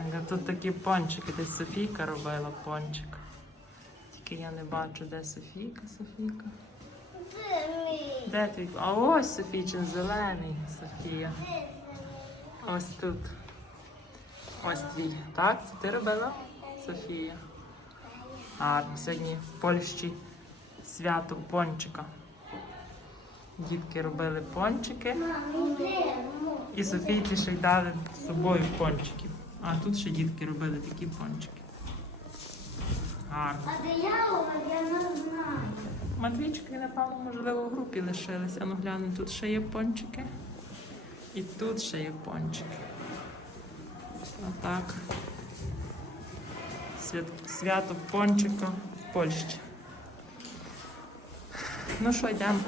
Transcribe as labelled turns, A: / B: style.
A: Ага, Тут такі пончики, десь Софійка робила пончик. Тільки я не бачу, де Софійка, Софійка. Де твій? А ось Софійчин зелений, Софія. Ось тут. Ось твій. Так, це ти робила? Софія. Гарно. Сьогодні в Польщі свято пончика. Дітки робили пончики. І Софійці ще й дали з собою пончиків. А тут ще дітки робили такі пончики. Гарно.
B: А диявола я не знаю.
A: Матвійчики, напевно, можливо, в групі лишилися. Ну гляну, тут ще є пончики. І тут ще є пончики. Отак. Свят... Свято пончика в Польщі. Ну що, йдемо